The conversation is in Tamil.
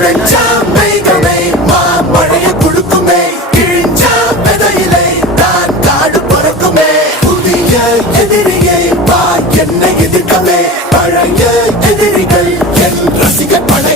உழைச்சா மேகமே மாமழைய குடுக்குமே, கிழிஞ்சா விதையிலே தான் காடு பிறக்குமே. புதிய எதிரியை வா என்னை எதிர்க்கவே, பழைய எதிரிகள் என் ரசிக பட